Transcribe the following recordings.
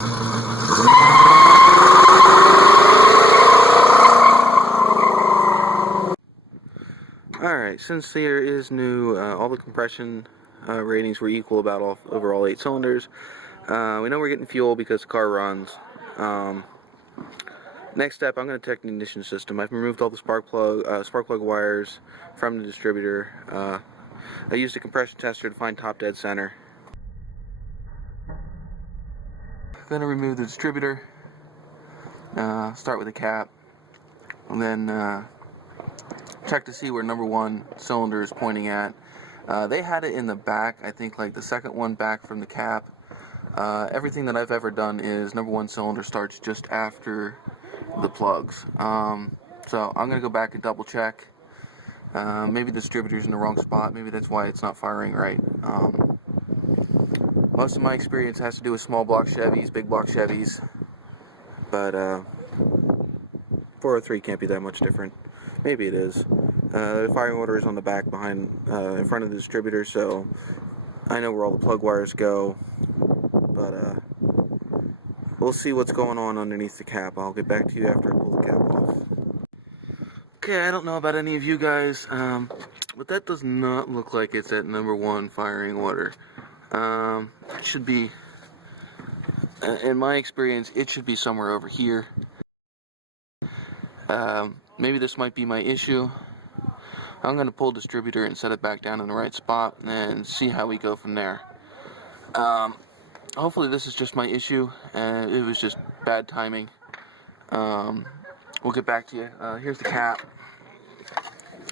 Alright, since there is new, all the compression ratings were equal about over all 8 cylinders. We know we're getting fuel because the car runs. Next step, I'm going to check the ignition system. I've removed all the spark plug wires from the distributor. I used a compression tester to find top dead center. I'm going to remove the distributor, start with the cap, and then check to see where number 1 cylinder is pointing at. They had it in the back, I think like the second one back from the cap. Everything that I've ever done is number 1 cylinder starts just after the plugs. So I'm going to go back and double check. Maybe the distributor's in the wrong spot. Maybe that's why it's not firing right. Most of my experience has to do with small block Chevys, big block Chevys. But 403 can't be that much different. Maybe it is. The firing order is on the back behind, in front of the distributor, so I know where all the plug wires go. But we'll see what's going on underneath the cap. I'll get back to you after I pull the cap off. Okay, I don't know about any of you guys, but that does not look like it's at number 1 firing order. It should be, in my experience, it should be somewhere over here. Maybe this might be my issue. I'm going to pull the distributor and set it back down in the right spot and see how we go from there. Hopefully this is just my issue and it was just bad timing. We'll get back to you. Here's the cap.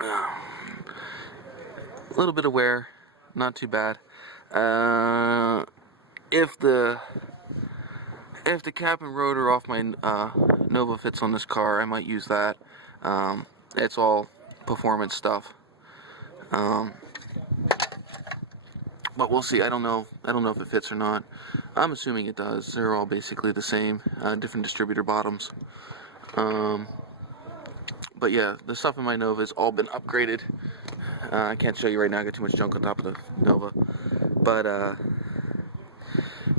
A little bit of wear, not too bad. If the cap and rotor off my Nova fits on this car, I might use that. It's all performance stuff. But we'll see. I don't know if it fits or not. I'm assuming it does. They're all basically the same, different distributor bottoms. But yeah, the stuff in my Nova has all been upgraded. I can't show you right now. I got too much junk on top of the Nova. But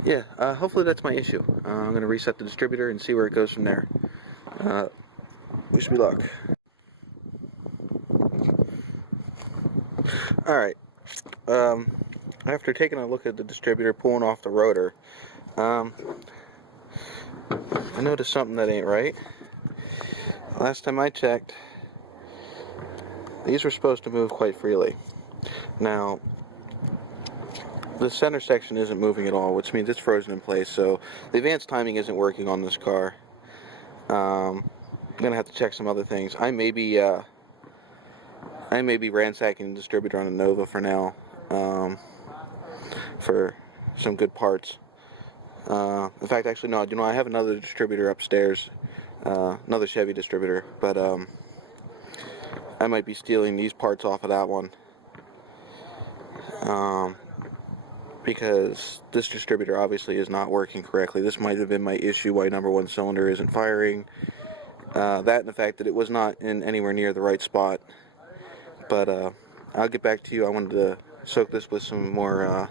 yeah, hopefully that's my issue. I'm going to reset the distributor and see where it goes from there. Wish me luck. Alright, after taking a look at the distributor, pulling off the rotor, I noticed something that ain't right. Last time I checked, these were supposed to move quite freely. Now, the center section isn't moving at all, which means it's frozen in place, so the advanced timing isn't working on this car. I'm gonna have to check some other things. I may be ransacking the distributor on the Nova for now, for some good parts. In fact, actually, no, you know, I have another distributor upstairs, another Chevy distributor, but I might be stealing these parts off of that one, because this distributor obviously is not working correctly. This might have been my issue why number 1 cylinder isn't firing. That and the fact that it was not in anywhere near the right spot. But I'll get back to you. I wanted to soak this with some more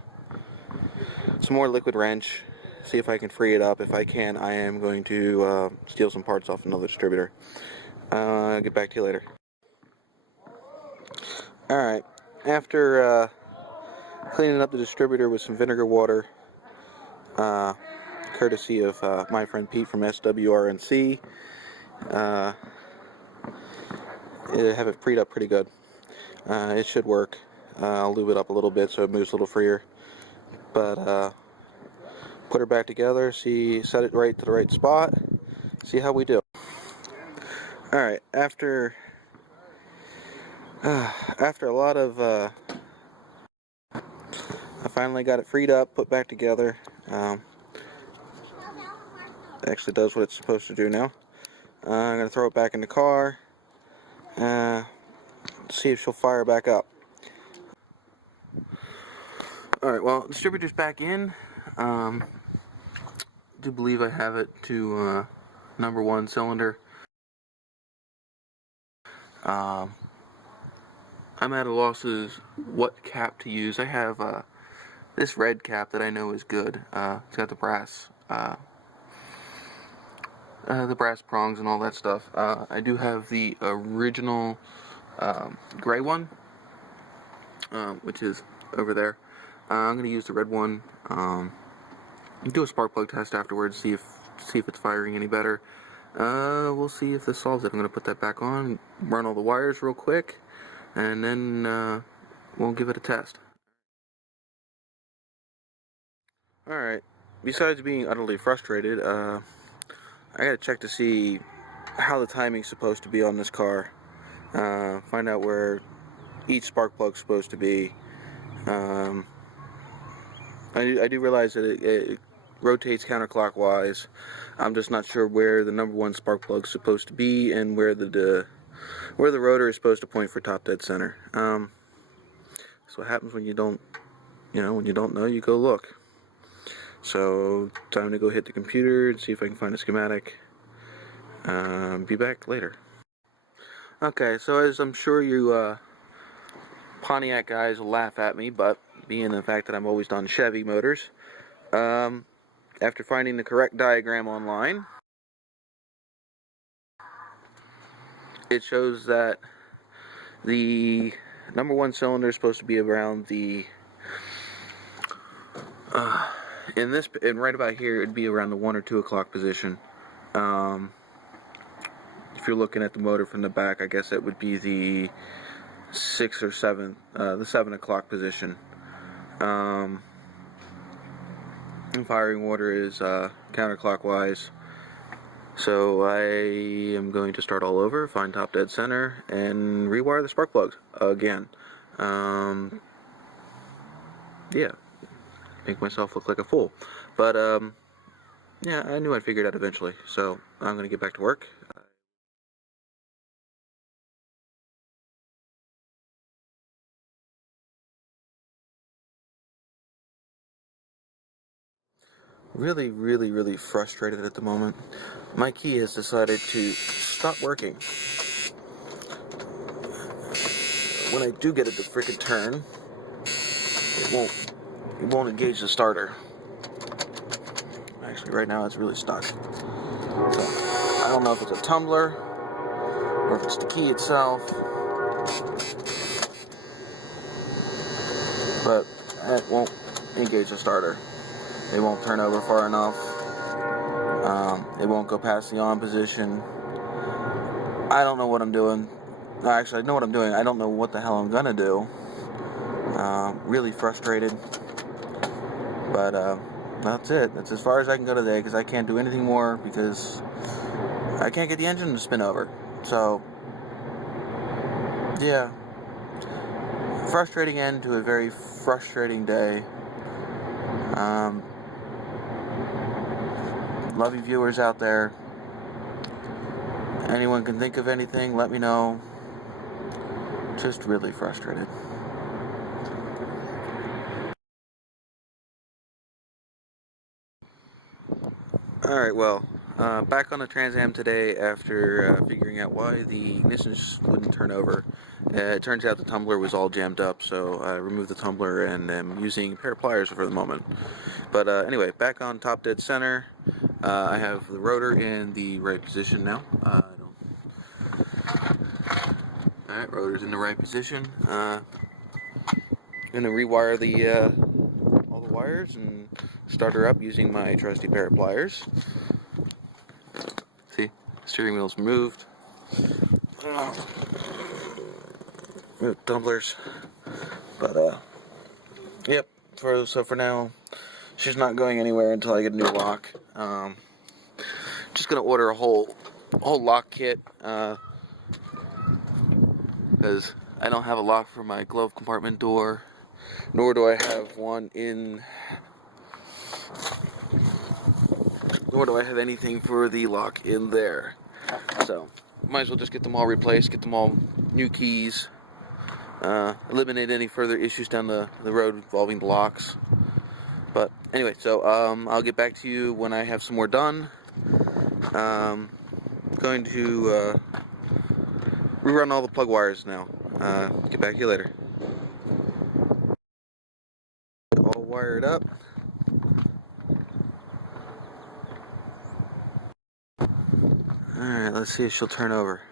liquid wrench, see if I can free it up. If I can, I am going to steal some parts off another distributor. I'll get back to you later. Alright, after cleaning up the distributor with some vinegar water, courtesy of my friend Pete from swrnc, have it freed up pretty good. It should work. I'll lube it up a little bit so it moves a little freer. But put her back together, set it right to the right spot, see how we do. Alright, after a lot of I finally got it freed up, put back together. It actually does what it's supposed to do now. I'm going to throw it back in the car, see if she'll fire back up. Alright, well, distributor's back in. I do believe I have it to number 1 cylinder. I'm at a loss as what cap to use. I have this red cap that I know is good. It's got the brass the brass prongs and all that stuff. I do have the original gray one, which is over there. I'm going to use the red one. Do a spark plug test afterwards, see if it's firing any better. We'll see if this solves it. I'm going to put that back on, run all the wires real quick, and then we'll give it a test. Alright, besides being utterly frustrated, I gotta check to see how the timing's supposed to be on this car. Find out where each spark plug's supposed to be. I do realize that it rotates counterclockwise. I'm just not sure where the number one spark plug's supposed to be and where the rotor is supposed to point for top dead center. That's what happens when you don't, when you don't know, you go look. So, time to go hit the computer and see if I can find a schematic. Be back later. Okay, so as I'm sure you Pontiac guys will laugh at me, but being the fact that I'm always on Chevy motors, after finding the correct diagram online, it shows that the number one cylinder is supposed to be around the and right about here it'd be around the 1 or 2 o'clock position. If you're looking at the motor from the back, I guess it would be the 6 or 7, the 7 o'clock position. And firing order is counterclockwise. So I am going to start all over, find top dead center, and rewire the spark plugs again. Yeah, make myself look like a fool. But yeah, I knew I'd figure it out eventually. So I'm going to get back to work. Really frustrated at the moment. My key has decided to stop working. When I do get it to frickin' turn, it won't engage the starter. Actually, right now it's really stuck. So, I don't know if it's a tumbler or if it's the key itself, but it won't engage the starter. It won't turn over far enough. It won't go past the on position. I don't know what I'm doing. Actually, I know what I'm doing. I don't know what the hell I'm gonna do. Really frustrated. But that's it. That's as far as I can go today, because I can't do anything more because I can't get the engine to spin over. So, yeah. Frustrating end to a very frustrating day. Love you viewers out there. Anyone can think of anything, let me know. Just really frustrated. Alright, well, back on the Trans Am today after figuring out why the ignition wouldn't turn over. It turns out the tumbler was all jammed up, so I removed the tumbler and am using a pair of pliers for the moment. But anyway, back on top dead center. I have the rotor in the right position now. Alright, rotor's in the right position. I'm going to rewire all the wires and start her up using my trusty pair of pliers. See, steering wheel's removed. Tumblers. But yep. So for now, she's not going anywhere until I get a new lock. Just gonna order a whole lock kit. Because I don't have a lock for my glove compartment door, nor do I have one nor do I have anything for the lock in there. So, might as well just get them all replaced, get them all new keys, eliminate any further issues down the road involving the locks. But anyway, so I'll get back to you when I have some more done. Going to rerun all the plug wires now. Get back to you later. All wired up. Alright, let's see if she'll turn over.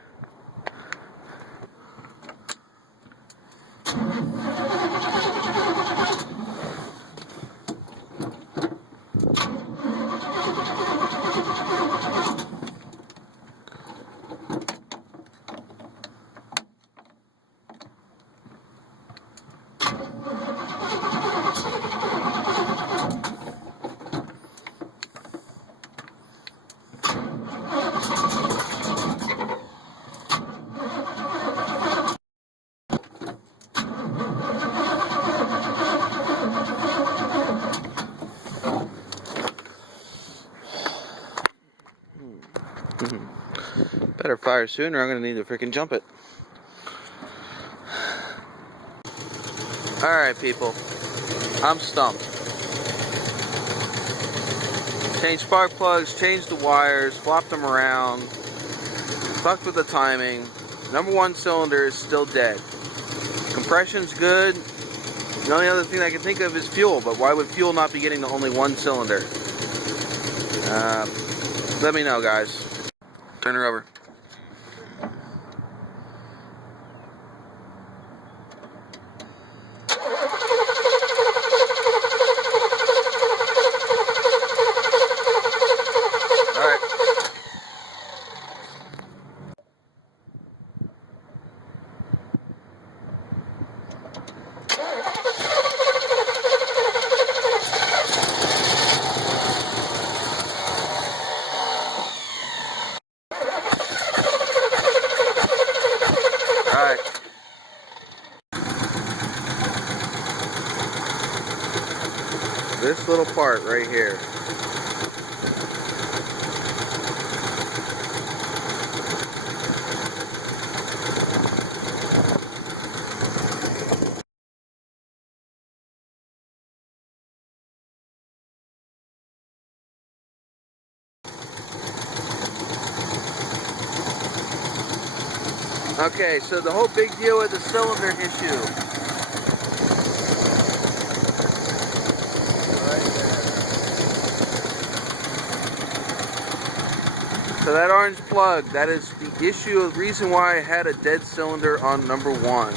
Better fire sooner, I'm gonna need to freaking jump it. Alright people, I'm stumped. Changed spark plugs, changed the wires, flopped them around, fucked with the timing. Number one cylinder is still dead. Compression's good. The only other thing I can think of is fuel, but why would fuel not be getting to only one cylinder? Let me know, guys. Turn her over. This little part right here. Okay, so the whole big deal with the cylinder issue. So that orange plug, that is the issue, the reason why I had a dead cylinder on number one.